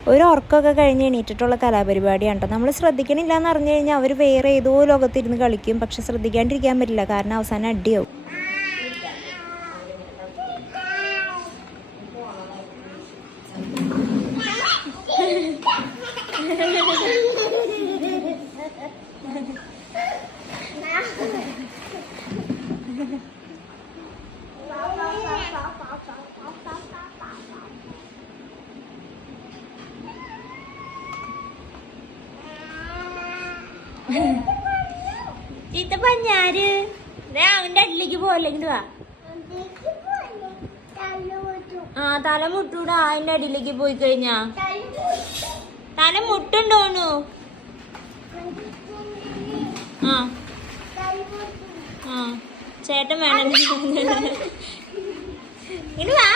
ഒരു ഉറക്കമൊക്കെ കഴിഞ്ഞ് എണീറ്റിട്ടുള്ള കലാപരിപാടിയാണ് കേട്ടോ. നമ്മൾ ശ്രദ്ധിക്കണില്ല എന്ന് അറിഞ്ഞു കഴിഞ്ഞാൽ അവർ വേറെ ഏതോ ലോകത്തിരുന്ന് കളിക്കും. പക്ഷെ ശ്രദ്ധിക്കാണ്ടിരിക്കാൻ പറ്റില്ല, കാരണം അവസാനം അടിയാവും. ചീത്ത പഞ്ഞാര് അവന്റെ അടിയിലേക്ക് പോലെങ്കിൽ വാ. ആ തല മുട്ടൂടാ, അതിന്റെ അടിയിലേക്ക് പോയി കഴിഞ്ഞാ തല മുട്ടുണ്ടോണു. ആ ആ ചേട്ടൻ വേണം. ഇനി വാ.